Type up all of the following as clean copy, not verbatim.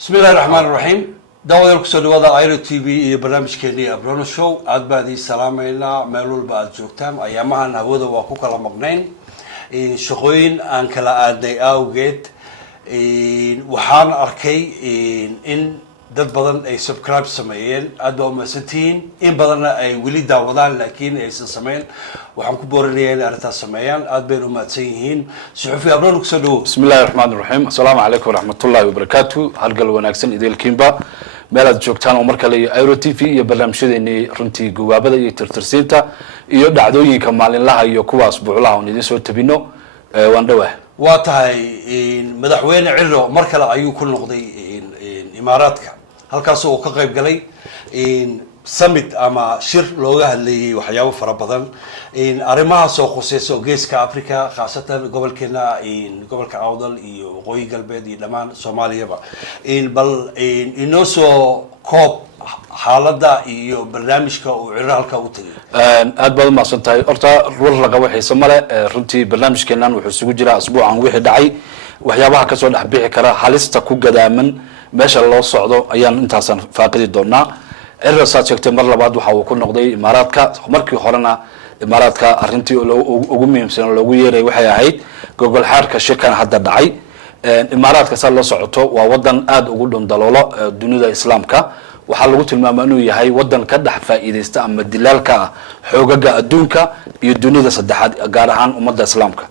بسم الله الرحمن الرحيم داود الكسر وضع ايرو تي في برنامج كني ابرونو شو عاد بعدي سلام إلنا مالول بعد جوكتام ايامها نهوده وكوكا لمقنين شقوين ان كلا ادي اوجيت وحان اركي ان dad badan ay subscribe sameeyeen aad waa masantiin in badan ay wili daawadaan laakiin aysan sameeyeen waxaan ku booranayaa in arrintaas sameeyaan aad bay u maadsan yihiin suxufi abroon ku soo dhawo bismillaahir rahmaanir rahiim assalaamu alaykum waraxmatullaahi wabarakaatuh halgal wanaagsan ideelkiinba meel aad joogtaan oo markale Airo TV iyo barnaamijyadeeni runtii gawaabada iyo tirtirsiinta iyo dhacdooyinka maalinlaha iyo kuwa asbuuclaha oo idin soo tabino waan dhawaa waa tahay madaxweyne Cirro mar kale ayuu ku noqday imaaraadka halkaas oo ka qayb galay summit ama shir looga hadlayay waxyaabo fara badan arrimaha soo khusayso geeska Afrika khaasatan gobolkeena gobolka AWDAL iyo waqooyi galbeed iyo dhamaan Soomaaliyaba bal inoo soo koob xaaladda iyo barnaamijka uu Cirro halka u tagay aad baad ma santahay horta war laga waxayso male runtii barnaamijkeenan wuxuu isugu jiraa asbuucan wixii dhacay waxyaabaha ka soo dhaxbixi kara halista ku gadaaman meesha loo socdo ayaan intaasan faaqidi doonaa Cirro saacigtay mar labaad waxa uu ku noqday imaaraadka markii horena imaaraadka arintii ugu muhiimsan loogu yeeray waxay ahayd gogol xaarka shirkan hadda dhacay imaaraadka sa loo socoto waa wadan aad ugu dhundaloolo dunida islaamka waxa lagu tilmaamaa inuu yahay wadan ka dhax faa'iideysta ama dilaalka xoogaga adduunka iyo dunida saddexaad gaar ahaan ummadda islaamka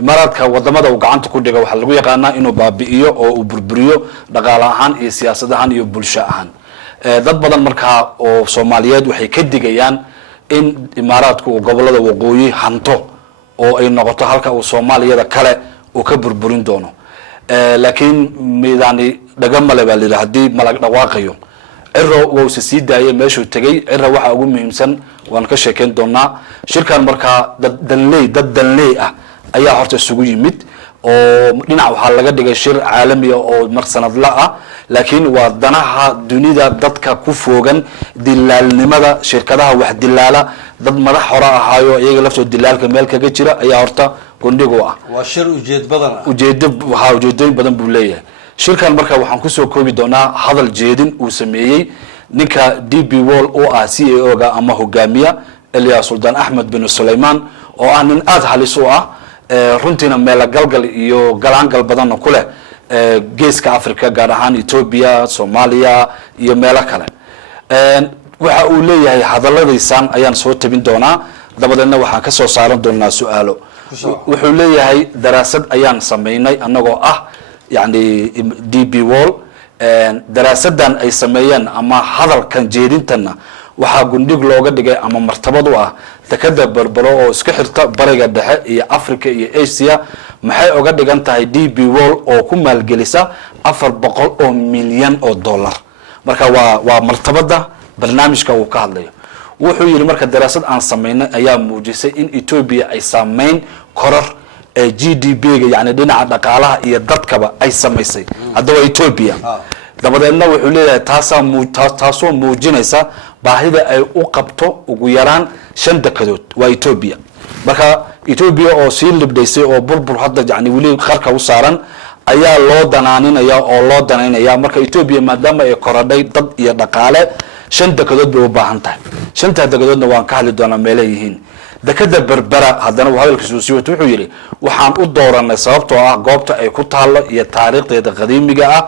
imaaraadka wadamada uu gacanta ku dhigo waxa lagu yaqaanaa inuu baabi'iyo oo uu burburiyo dhaqaale ahaan iyo siyaasad ahaan iyo bulsho ahaan dad badan markaa oo Soomaaliyeed waxay ka digayaan in imaaraadku uu gobolada waqooyi hanto oo ay noqoto halka uu Soomaaliyada kale uu ka burburin doono laakiin miidaani dhagamale baa la yiraahday malag dhawaaqayo Cirro wuu sii daayay meeshuu tagay Cirro waxa ugu muhiimsan waan ka sheekeen doonaa shirkan markaa dad danley ah ayaa horta isugu yimid oo dhinac waxa laga dhigay shir caalami ah oo mar sanadla ah laakiin waa danaha dunida dadka ku foogan dilaalnimada shirkadaha wax dilaala dad madax hore ahaayo iyaga laftooda dilaalka meel kaga jira ayaa horta gondhigo ah waa shir ujeedooyin badan buu leeyahay shirkan marka waxaan ku soo koobi doonaa hadal jeedin uu sameeyay ninka DPW oo ah CEO ga ama hogaamiya Elias Sultan Ahmed bin Sulaiman oo ah nin aad halis u ah runtiina meel galgal iyo galaangal badan ku leh geeska Afrika gaar ahaan Ethiopia Somalia iyo meel kale waxa uu leeyahay hadaladiisan ayaan soo tabin doonaa dabadeedna waxaan ka soo saaran doonaa su'aalo wuxuu leeyahay daraasad ayaan sameeynay anagoo ah yani DPW daraasadan ay sameeyeen ama hadalkan jeedintana waxa gundhig looga dhigay ama martabad u ah takada barbaro oo iska xirta bariga dhexe iyo Afrika iyo Asia maxay uga dhigan tahay DPW oo ku maalgelisa 400 milyan oo dollar marka waa martabada barnaamijka uu ka hadlayo wuxuu yiri marka daraasad aan sameeynay ayaa muujisay in Ethiopia ay saameyn korar GDP-ga yani dhinaca dhaqaalaha iyo dadkaba ay sameysay hadda waa Ethiopia dabadeedna wuxuu leeyahay taasoo muujinaysa baahida ay u qabto ugu yaraan 5 dekadood waa Ethiopia marka Ethiopia oo sii libdhaysay oo burbur hadda yani wali qarka u saaran ayaa loo danaynaya marka Ethiopia maadaama ay korodhay dad iyo dhaqaale 5 dekadood bay u baahan tahay 5 dekadoodna waan ka hadli doonaa meelay yihiin dekada berbera hadana hadalkiisu sii wato wuxuu yiri waxaan u dooranay sababtoo ah goobta ay ku taalo iyo taariikhdeeda qadiimiga ah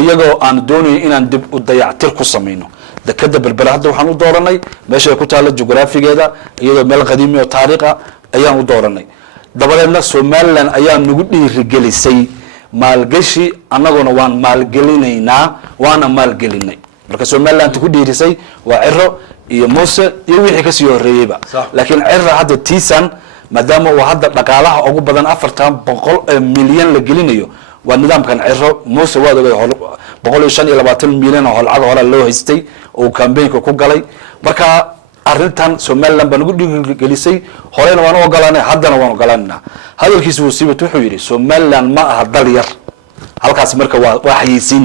iyagoo aan doonay inaan dib u dayactir ku sameeyno dekada berbera hadda waxaan u dooranay meesha ay ku taalo jugraafigeeda iyadoo meel qadiimi oo taariikh ah ayaan u dooranay dabadeedna Somaliland ayaa nagu dhiirigelisay maalgashi anaguna waan maalgelinaynaa waana maalgelinay marka Somaliland ku dhiirisay waa Cirro iyo Muuse iyo wixii ka sii horeeyayba laakiin Cirro hadda tiisan maadaama uu hadda dhaqaalaha ugu badan 400 milyan la gelinayo waa nidaamkan Cirro Muuse waa ogay 125 milyan oo lacag hore loo haystay oo campaign-ka ku galay marka arintan Somaliland baan ugu dhiirigelisay horena waan ogolaanay haddana waan ogolaanaa hadalkiisu uu siibto wuxuu yiri Somaliland ma aha dal yar halkaas marka waa xayisiin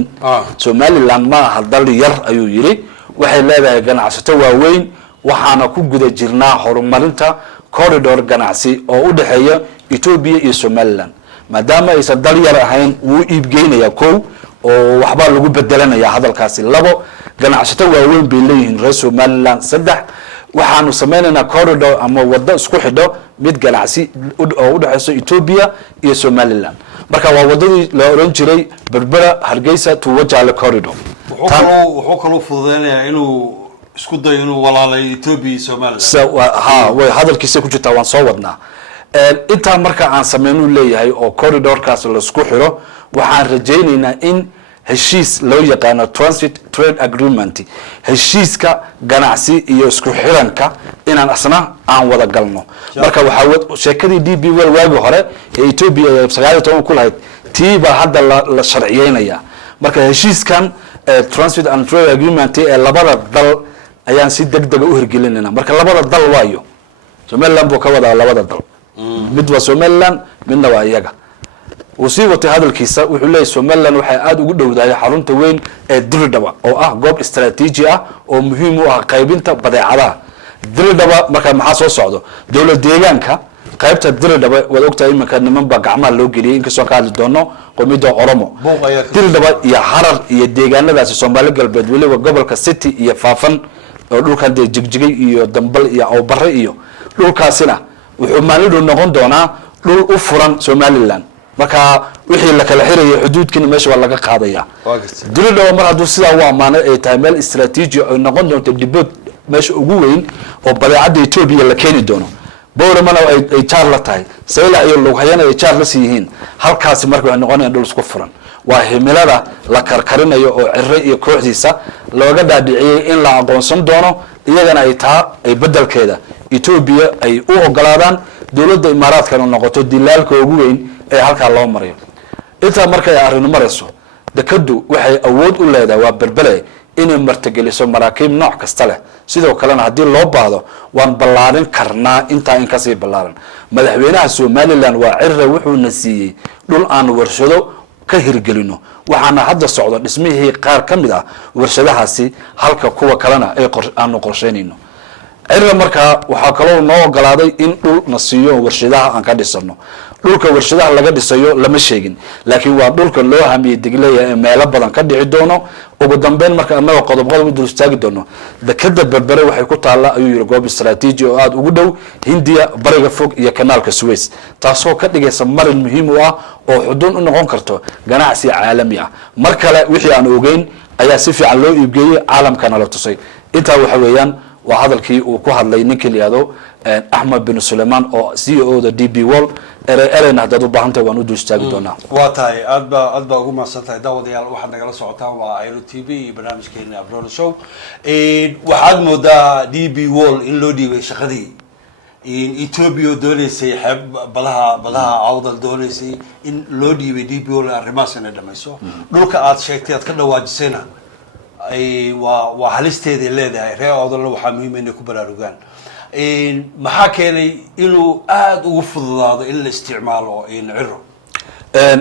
Somaliland ma aha dal yar ayuu yiri waxay leedahay ganacsato waaweyn waxaana ku guda jirnaa horumarinta corridor ganacsi oo u dhaxeeya Ethiopia iyo Somaliland maadaama aysan dal yar ahayn wuu iibgeynaya oo waxba lagu bedelanaya hadalkaasi labo ganacsato waaweyn bay leeyihiin reer Somaliland saddex waxaanu sameynayna corridor ama wada isku xidho mid ganacsi oo u dhaxayso Ethiopia iyo Somaliland marka waa wadadii la oran jiray Berbera Hargeysa to Wajahan corridor wuxuu kaloo fududeynaya inuu isku dayo inuu walaalay Ethiopia iyo Somaliland way hadalkiisa ku jirtaa waan soo wadnaa inta marka aan sameeynu leeyahay oo corridorkaas la isku xiro waxaan rajaynaynaa in heshiis loo yaqaan transit trade agreement heshiiska ganacsi iyo isku xiranka inaan asna aan wada galno marka waxa sheekadii DPW waagi hore ee Ethiopia 19 ku lahayd tiiba hadda la sharciyeynaya marka heshiiskan transit and trade agreement ee labada dal ayaan si degdeg u hirgelinayna marka labada dal waayo Somaliland buu ka wada labada dal mid waa Somaliland midna waa iyaga وسيبته هذا الكيسة وحلي سومالان وحي عاد وجوده ده حرونته وين الدردبة أو جوب استراتيجية أو مهم وقايبين تبدأ على الدردبة مكان محاصر صعده دولة ديجان كا قايبت الدردبة والوقت أي مكان من بقى عمل لوجري إنك سواء كان الدونو قميدة أرمو الدردبة يا حرر يديجان بس سومالي قلب دولة وقبل كستي يفافن لو كان دي جيجي يدمبل يا أو برئيو لو كاسنا وحمالي دون نقول دونا لو أفران سوماليلان marka wixii la kala xiriyo xuduudkina meesha waa laga qaadaya dawladda mar hadduu sidaa waa maana ay tahay meel istiraatiiji oo noqon doonto dibad meesha ugu weyn oo badeecada Ethiopia la keeni doono bowrmana ay jaar la tahay sayla iyo lug hayana ay jaar la siihiin halkaas marka ay noqonayaan dhul isku furan waa himilada la karkarinayo oo Cirro iyo kooxdiisa looga dhaadhiciyay in la aqoonsan doono iyagana ay taa ay bedelkeeda Ethiopia ay u ogolaadaan dawladda Imaaraadka noqoto dilaalka ugu weyn ee halka loo mariyo inta markay arrin marayso dekadu waxay awood u leedahay waa Berbera inay martigeliso maraakiib nooc kasta leh sidoo kalena hadii loo baahdo waan ballaarin karnaa inta in ka sii ballaaran madaxweynaha Somaliland waa Cirro wuxuu na siiyay dhul aan warshado ka hirgelino waxaana hadda socdo dhismihii qaar kamid ah warshadahaasi halka kuwa kalena ay aanu qorsheynayno Cirro marka waxa kaloo noo ogolaaday in dhul na siiyo warshadaha aan ka dhisano dhulka warshadaha laga dhisayo lama sheegin laakiin waa dhulka loo hamiyay degleeyahay meelo badan ka dhici doono ugu dambeyn marka anaga qodobada u dul istaagi doono dekada Berbera waxay ku taala ayuu yiri goob istiraatiiji oo aad ugu dhow Hindiya bariga fog iyo kanaalka Suez taasoo ka dhigaysa marin muhiim u ah oo xuduud u noqon karto ganacsi caalami ah mar kale wixii aan ogeyn ayaa si fiican loo iibgeeyay caalamkana la tusay inta waxa weeyaan waa hadalkii uu ku hadlay ninkii liyaado Ahmed bin Suleiman oo CEO da DPW ereen hadda u baahantay waan u dul istaagi doonaa waa tahay aad ba ugu maasantahay daawadayaal waxaad nagala socotaan waa Airo TV barnaamijkeena Abroad Show waxaad moodaa DPW in loo dhiibay shaqadii in Ethiopia doonaysay badaha AWDAL doonaysay in loo dhiibay DPW arrimahaas inay dhamayso dhulka aad sheegtay aad ka dhawaajisayna ay waa halisteeda leedahay reer AWDAL waxa muhiim ah inay ku baraarugaan maxaa keenay inuu aad ugu fududaado in la isticmaalo Cirro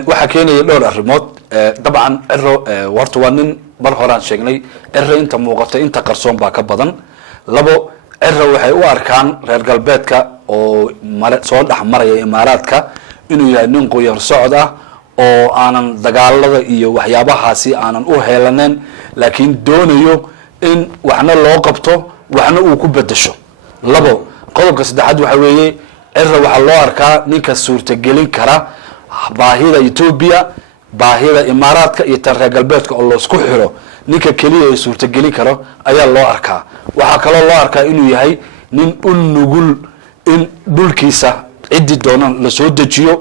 waxa keenay dhowr arrimood dabcan Cirro warta waa nin mar horaan sheegnay Cirro inta muuqata inta qarsoon baa ka badan labo Cirro waxay u arkaan reer galbeedka oo soo dhaxmaraya Imaaraadka inuu yahay nin qoyar socod ah oo aanan dagaalada iyo waxyaabahaasi aanan u heelanen laakiin doonayo in waxna loo qabto waxna uu ku bedesho labo qodobka saddexaad waxa weeye Cirro waxa loo arkaa ninka suurtagelin kara baahida Ethiopia baahida Imaaraadka iyo reer galbeedka oo loo isku xiro ninka kaliya ee suurtagelin karo ayaa loo arkaa waxa kale loo arkaa inuu yahay nin u nugul in dhulkiisa cidi doonaan la soo dejiyo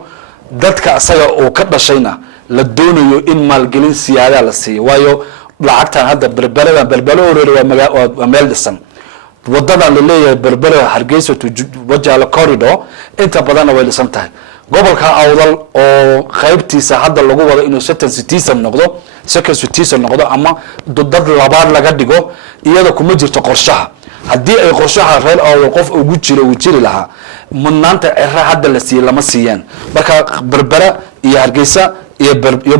dadka asaga oo ka dhashayna la doonayo in maalgelin siyaada la siiyo waayo lacagtan hadda Berbera waa meel dhisan wadada la leeyahay Berbera Hargeysa to Wajahan corridor inta badan way dhisan tahay gobolka AWDAL oo qaybtiisa hadda lagu wado inuu second citizen noqdo ama dad labaad laga dhigo iyada kuma jirto qorshaha haddii ay qorshaha reer AWDAL qof ugu jiri lahaa mudnaanta Cirro hadda la siiyay lama siiyeen marka Berbera iyo Hargeysa iyo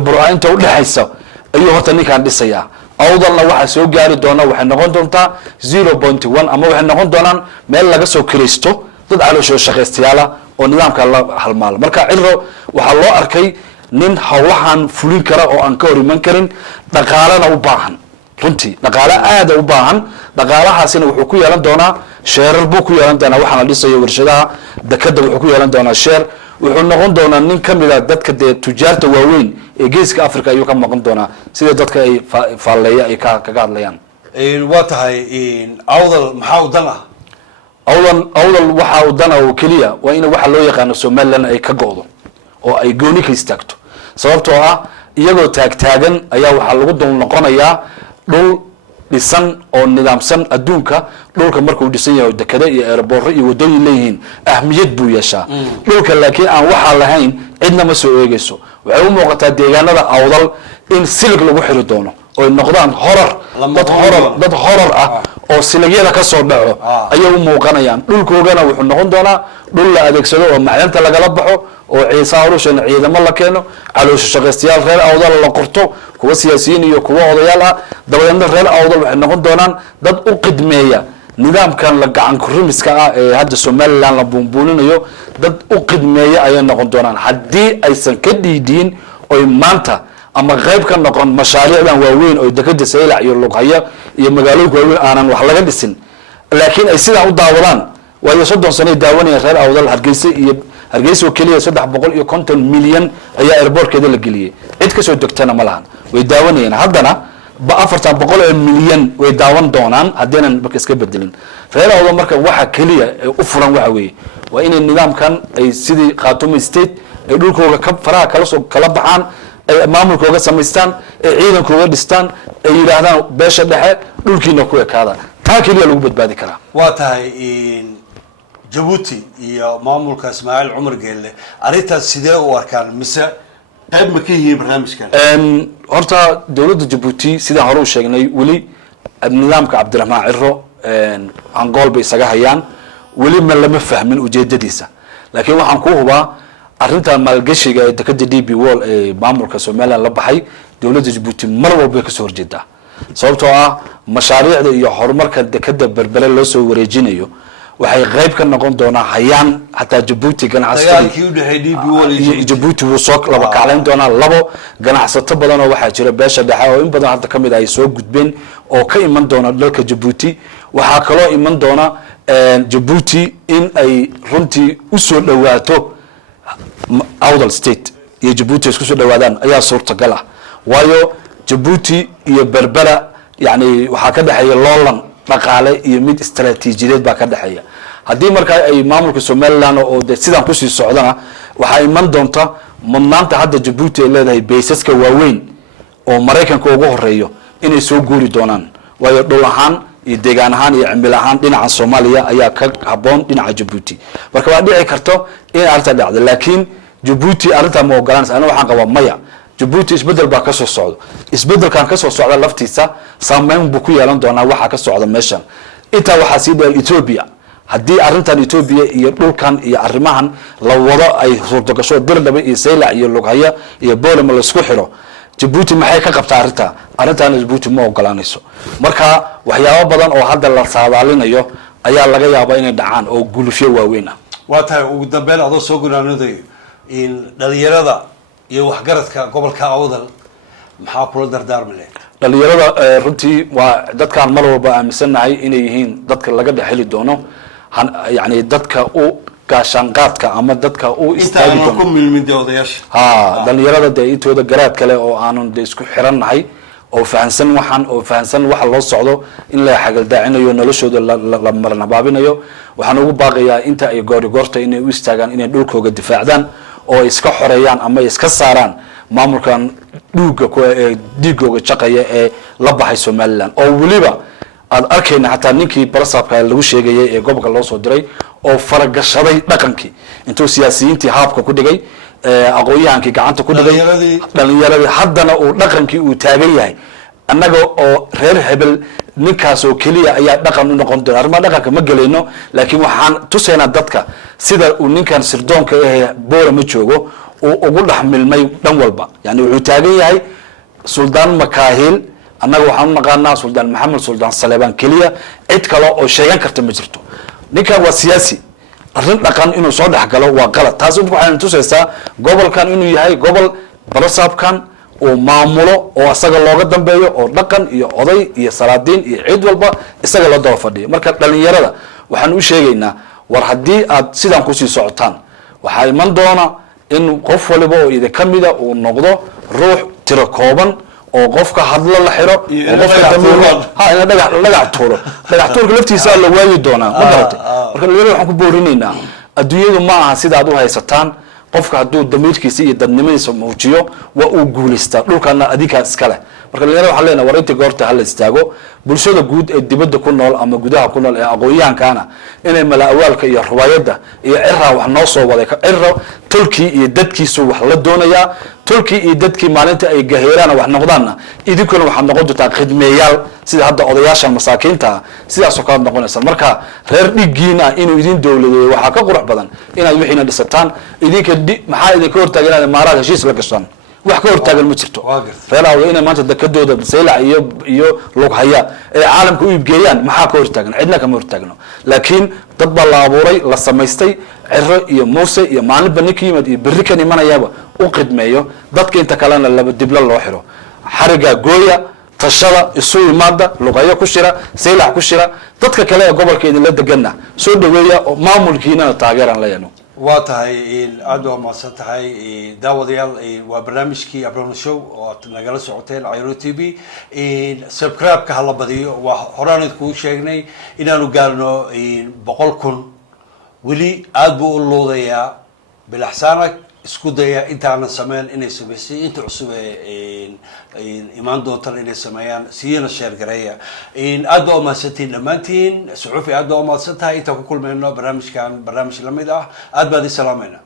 Burco inta u dhaxaysa ayuu horta ninkan dhisaya AWDALna waxa soo gaari doona waxay noqon doontaa 0.1 ama waxay noqon doonaan meel laga soo kireysto dad caloosho shaqaystayaal oo nidaamka la halmaal marka Cirro waxa loo arkay nin hawlahan fulin kara oo aan ka hor iman karin dhaqaalana u baahan runtii dhaqaale aad u baahan dhaqaalahaasina wuxuu ku yeelan doonaa sheerar buu ku yeelan doonaa waxaan la dhisayo warshadaha dekada wuxuu ku yeelan doonaa sheer wuxuu noqon doonaa nin ka mid ah dadka dee tujaarta waaweyn ee geeska Afrika ayuu ka maqan doonaa sida dadka ay faaleeya ay kaga hadlayaan waa tahay awdal maxaa u dan ah awdal waxa uu dan ah oo kaliya waa in waxa loo yaqaan Somaliland ay ka go'do oo ay gooni ka istaagto sababtoo ah iyagoo taagtaagan ayaa waxa lagu dul noqonayaa dhul dhisan oo nidaamsan adduunka dhulka markuu dhisan yahay dekada iyo airport iyo wadooyin leeyihiin ahmiyad buu yeeshaa dhulka laakiin aan waxa lahayn cidna ma soo eegayso waxay u muuqataa deegaanada awdal in silig lagu xiri doono oo noqdaan dad horor ah oo silagyada ka soo dhaco ayay u muuqanayaan dhulkoogana wuxuu noqon doonaa dhul la adeegsado oo macdanta lagala baxo oo ciisa hawshan ciidamo la keeno caloosho shaqaystayaal reer awdal la qorto kuwa siyaasiyiin iyo kuwa odayaal ah dabadeedna reer awdal waxay noqon doonaan dad u qidmeeya nidaamkan la gacan kurimiska ah ee hadda Somaliland la buunbuuninayo dad u qidmeeya ayay noqon doonaan haddii aysan ka dhiidin oo maanta ama qayb ka noqon mashaariicdan waaweyn oo dekada saylac iyo luqaya iyo magaalooyinka waaweyn aanan wax laga dhisin laakiin ay sida u daawadaan waayo 30 sano daawanaya reer awdal hargeysa oo kaliya 350 milyan ayaa airportkeeda la geliyay cid ka soo degtana ma lahan way daawanayeen haddana 400 milyan way daawan doonaan haddana marka iska bedelin reer awdal marka waxa kaliya u furan waxa weeye waa in nidaamkan ay sidii Khartoum state ay dhulkooda ka faraha kala baxaan ay maamulkooda samaystaan ay ciidankooda dhistaan ay yiraahdaan beesha dhexe dhulkiina ku ekaada taa kaliya lagu badbaadi karaa waa tahay Djibouti iyo maamulka Ismaaciil Cumar Geelle arintaas sidee u arkaan mise qayb ma ka yihiin barnaamijkan horta dawladda Djibouti sida hore u sheegnay wali nidaamka Cabdiraxmaan Cirro Angool bay isaga hayaan wali ma lama fahmin ujeedadiisa laakiin waxaan ku hubaa arinta maalgashiga ee dekada DPW ee maamulka Somaliland la baxay dawladda Djibouti mar walba ka soo horjeedaa sababtoo ah mashaariicda iyo horumarka dekada berbere loo soo wareejinayo waxay qayb ka noqon doonaa hayaan hatta Djibouti ganacsatada u dhahay DPW Djibouti wuu soo laba kaclayn doonaa labo ganacsato badan oo waxa jira beesha dhexe oo in badan hadda kamid ay soo gudbeen oo ka iman doona dalka Djibouti waxa kaloo iman doona Djibouti in ay runtii u soo dhawaato Awdal state iyo Djibouti isku soo dhawaadaan ayaa suurtagal ah waayo Djibouti iyo Berbera yani waxa ka dhaxeeya loolan dhaqaale iyo mid istaraatiijiyadeed baa ka dhaxeeya haddii marka ay maamulka Somaliland oo sidaan ku sii socdana waxa iman doonta mudnaanta hadda Djibouti ay leedahay baysaska waaweyn oo Mareykanka ugu horeeyo inay soo guuri doonaan waayo dhul ahaan iyo deegaan ahaan iyo cimil ahaan dhinaca Soomaaliya ayaa ka haboon dhinaca Djibouti marka waa dhici karto in arrinta dhacdo laakiin Djibouti arrinta ma ogolanaysa ana waxaan qabaa maya Djibouti isbedel baa ka soo socdo isbedelkan ka soo socda laftiisa saameyn buu ku yeelan doonaa waxa ka socda meeshan inta waxa sii dheer Ethiopia haddii arrintan Ethiopia iyo dhulkan iyo arrimahan la wado ay suurtagasho dirdhabe iyo saylac iyo lughaya iyo boolama la isku xiro Djibouti maxay ka qabtaa arrintan Djibouti ma ogolanayso marka waxyaabo badan oo hadda la saadaalinayo ayaa laga yaabaa inay dhacaan oo gulufyo waaweyn ah waa tahay ugu dambeyn adoo soo gunaanaday in dhalinyarada iyo waxgaradka gobolka awdal maxaa kula dardaarmay dhalinyarada runtii waa dadkaan mar walba aaminsanahay inay yihiin dadka laga dhaxli doono yani dadka u gaashan qaadka ama dadka u istaagi doono ku milmid odayaasha dhalinyarada de intooda garaad kale oo aanun de isku xirannahay oo fahansan waxa loo socdo in la xagal daacinayo noloshooda la marnabaabinayo waxaan ugu baaqayaa inta ay goorta inay u istaagaan inay dhulkooda difaacdaan oo iska xoreeyaan ama iska saaraan maamulkan dhiigooga shaqaya ee la baxay Somaliland oo waliba aad arkayna hatta ninkii barasabka lagu sheegayay ee gobolka loo soo diray oo faragashaday dhaqankii intuu siyaasiyiintii haabka ku dhigay aqoonyahankii gacanta ku dhigay dhalinyaradii haddana uu dhaqankii uu taagan yahay annaga oo reer hebel ninkaas oo kaliya ayaa dhaqan u noqon doona arrimaha dhaqanka ma galayno laakiin waxaan tusaynaa dadka sida uu ninkan sirdoonka ee boora ma joogo uu ugu dhaxmilmay dhan walba yani wuxuu taagan yahay suldaan makaahil annaga waxaan u naqaanaa suldaan maxamed suldaan saleebaan kaliya cid kale oo sheegan karta ma jirto ninkan waa siyaasi arrin dhaqan inuu soo dhex galo waa qalad taas waxay tusaysaa gobolkan inuu yahay gobol barasaabkan oo maamulo oo asaga looga dambeeyo oo dhaqan iyo oday iyo salaadiin iyo cid walba isaga la daba fadhiyo marka dhalinyarada waxaan u sheegaynaa war haddii aad sidaan kusii socotaan waxaa iman doona in qof waliba oo idin kamida uu noqdo ruux tiro kooban oo qofka hadlo la xiro oo qofka damiiro ina dhagax tuuro dhagax tuurka laftiisa la waayi doonaa ma garatay marka dhalinyarada waxaan ku boorinaynaa adduunyadu ma aha sida aad u haysataan qofka hadduu damiirkiisa iyo dadnimadiisa muujiyo waa uu guuleystaa dhulkana adinkaa iska leh marka dhalinyarada waxaan leenahay war inta goorta hala istaago bulshada guud ee dibadda ku nool ama gudaha ku nool ee aqoonyahankana inay mala-awaalka iyo ruwaayadda iyo ciraa wax noo soo waday ciro tolkii iyo dadkiisu wax la doonayaa tolkii iyo dadkii maalinta ay gaheeraana wax noqdaanna idinkuna waxaad noqon doontaa khidmeeyaal sida hadda odayaasha masaakiinta sidaasoo kale noqonaysa marka reer dhigiina inuu idin dowladeeyo waxaa ka qurux badan inaad wixiina dhisataan idinka maxaa idinka hortaagan inaad imaaraad heshiis la gashaan wax ka hortaagan ma jirto reer awda inay maanta dekadooda saylac iyo lughaya ee caalamka u iibgeeyaan maxaa ka hortaagan cidna kama hortaagno laakiin dad baa la abuuray la samaystay ciro iyo muuse iyo maalinba ninka yimid iyo berri kan imanayaaba u qidmeeyo dadka inta kalena laba dibla loo xiro xariga gooya tashada isu imaada lughaya ku shira saylac ku shira dadka kale ee gobolka idinla deganna soo dhaweeya oo maamulkiinana taageeraan la yeeno waa tahay aad waa mahadsan tahay daawadayaal waa barnaamijkii Abrono Show oo aad nagala socoteen Ayro TV subscribe-ka hala badiyo waa horaan idinku sheegnay inaanu gaarno 100,000 weli aad buu u loodayaa bilaxsaanag isku daya intaana sameyn inay sameysay inta cusub imaan doontan inay sameeyaan siina share gareeya aad baa mahadsantiin dhammaantiin suxufi aad baa mahadsan tahay inta ku kulmayno barnaamijkan barnaamij lamid ah aad baa idin salaamayna